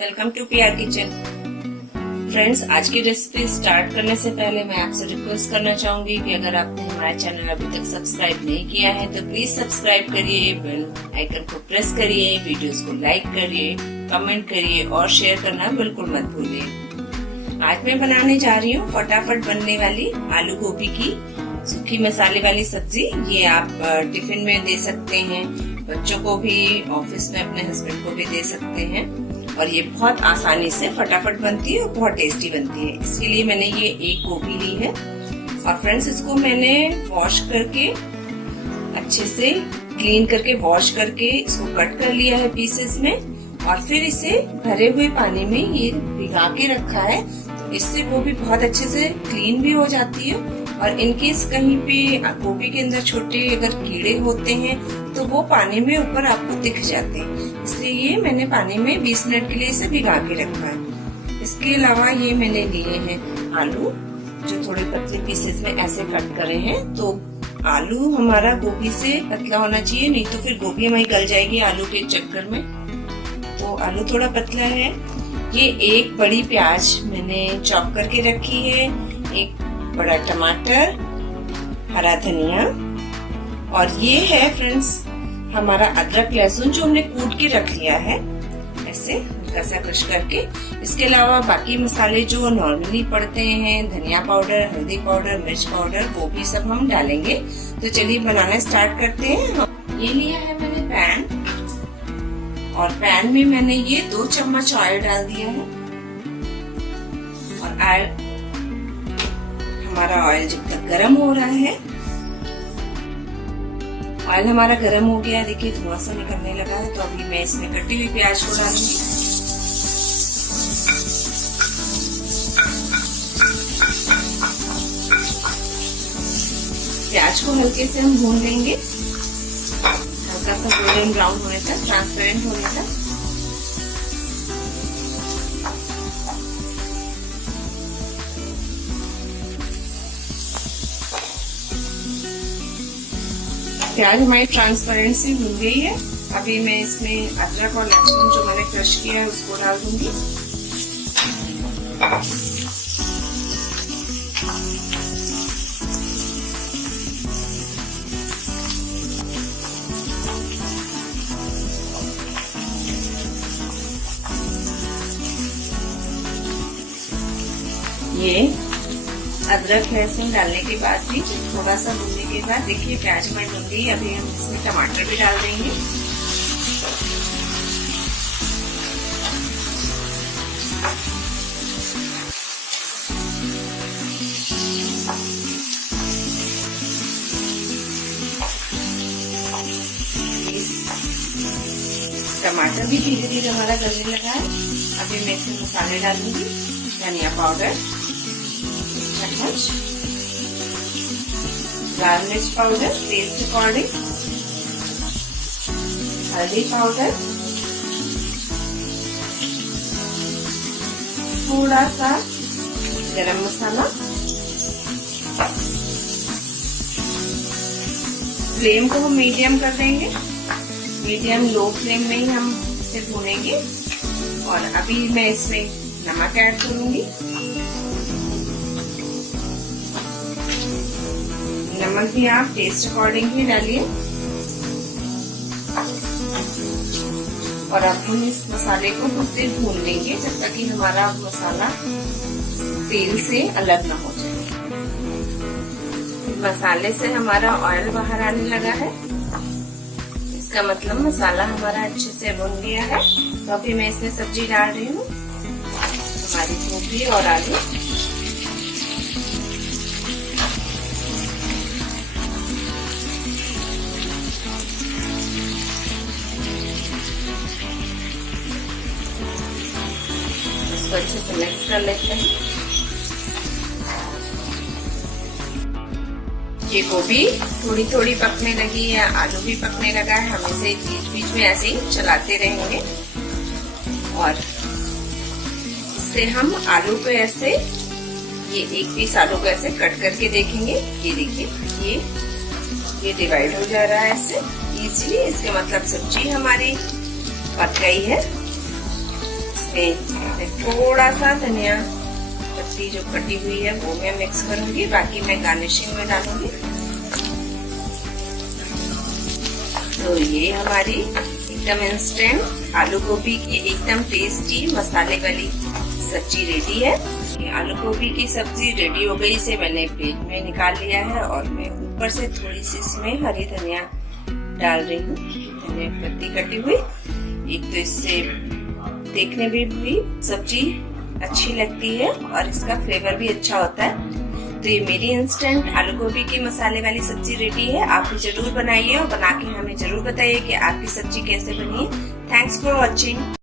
Welcome to PR kitchen. Friends, आज की recipe start करने से पहले मैं आपसे रिक्वेस्ट करना चाहूंगी कि अगर आपने हमारा चैनल अभी तक सब्सक्राइब नहीं किया है तो प्लीज सब्सक्राइब करिए, बेल आइकन को प्रेस करिए, वीडियोस को लाइक करिए, कमेंट करिए और शेयर करना बिल्कुल मत भूलिए। आज मैं बनाने जा रही हूँ फटाफट बनने वाली आलू गोभी की सूखी मसाले वाली सब्जी। ये आप टिफिन में दे सकते हैं, बच्चों को भी, ऑफिस में अपने हस्बैंड को भी दे सकते हैं और ये बहुत आसानी से फटाफट बनती है और बहुत टेस्टी बनती है। इसके लिए मैंने ये एक गोभी ली है और फ्रेंड्स इसको मैंने वॉश करके अच्छे से क्लीन करके वॉश करके इसको कट कर लिया है पीसेस में और फिर इसे भरे हुए पानी में ये भिगा के रखा है। तो इससे गोभी बहुत अच्छे से क्लीन भी हो जाती है और इनकेस कहीं पे गोभी के अंदर छोटे अगर कीड़े होते हैं तो वो पानी में ऊपर आपको दिख जाते हैं। इसलिए ये मैंने पानी में 20 मिनट के लिए इसे भिगा के रखा है। इसके अलावा ये मैंने लिए हैं आलू, जो थोड़े पतले पीसेस में ऐसे कट करे हैं। तो आलू हमारा गोभी से पतला होना चाहिए, नहीं तो फिर गोभी हमारी गल जाएगी आलू के चक्कर में। तो आलू थोड़ा पतला है। ये एक बड़ी प्याज मैंने चॉप करके रखी है, एक बड़ा टमाटर, हरा धनिया और ये है फ्रेंड्स हमारा अदरक लहसुन जो हमने कूट के रख लिया है ऐसे हल्का सा क्रश करके। इसके अलावा बाकी मसाले जो नॉर्मली पड़ते हैं, धनिया पाउडर, हल्दी पाउडर, मिर्च पाउडर, वो भी सब हम डालेंगे। तो चलिए बनाना स्टार्ट करते हैं। ये लिया है मैंने पैन और पैन में मैंने ये 2 चम्मच ऑयल डाल दिया है और हमारा ऑयल जब तक गर्म हो रहा है, ऑयल हमारा गर्म हो गया, देखिए धुआं सा निकलने लगा है। तो अभी मैं इसमें कटी हुई प्याज को डालूंगी। प्याज को हल्के से हम भून लेंगे, हल्का सा गोल्डन ब्राउन होने तक, ट्रांसपेरेंट होने तक। प्याज हमारी ट्रांसपेरेंट से भून गई है। अभी मैं इसमें अदरक और लहसुन जो मैंने क्रश किया है उसको डाल दूंगी। ये अदरक लहसुन डालने के बाद भी थोड़ा सा भूनने के बाद देखिए प्याज हमारी भून गई। अभी हम इसमें टमाटर भी डाल देंगे। टमाटर भी धीरे धीरे हमारा गलने लगा है। अभी मैं इसमें मसाले डालूंगी। धनिया पाउडर, लाल मिर्च पाउडर टेस्ट अकॉर्डिंग, हल्दी पाउडर, थोड़ा सा गरम मसाला। फ्लेम को हम मीडियम कर देंगे, मीडियम लो फ्लेम में ही हम इसे भूनेंगे। और अभी मैं इसमें नमक ऐड करूंगी। नमक भी आप टेस्ट अकॉर्डिंग ही डालिए। और अब हम इस मसाले को कुछ देर भून लेंगे जब तक कि हमारा मसाला तेल से अलग ना हो जाए। मसाले से हमारा ऑयल बाहर आने लगा है, इसका मतलब मसाला हमारा अच्छे से भुन गया है। तो अभी मैं इसमें सब्जी डाल रही हूँ, हमारी गोभी और आलू। इसको अच्छे से मिक्स कर लेते हैं। ये गोभी थोड़ी थोड़ी पकने लगी है, आलू भी पकने लगा है। हम इसे बीच बीच में ऐसे ही चलाते रहेंगे और इससे हम आलू को ऐसे, ये एक पीस आलू को ऐसे कट करके देखेंगे। ये देखिए ये डिवाइड हो जा रहा है ऐसे इजीली। इसके मतलब सब्जी हमारी पक गई है। इसमें थोड़ा सा धनिया पत्ती जो कटी हुई है वो मैं मिक्स करूंगी, बाकी मैं गार्निशिंग में डालूंगी। तो ये हमारी एकदम इंस्टेंट आलू गोभी की एकदम टेस्टी मसाले वाली सब्जी रेडी है। ये आलू गोभी की सब्जी रेडी हो गई, इसे मैंने प्लेट में निकाल लिया है और मैं ऊपर से थोड़ी सी इसमें हरी धनिया डाल रही हूँ, धनिया पत्ती कटी हुई। एक तो इससे देखने में भी सब्जी अच्छी लगती है और इसका फ्लेवर भी अच्छा होता है। तो ये मेरी इंस्टेंट आलू गोभी की मसाले वाली सब्जी रेडी है। आप भी जरूर बनाइए और बना के हमें जरूर बताइए कि आपकी सब्जी कैसे बनी है। Thanks for watching.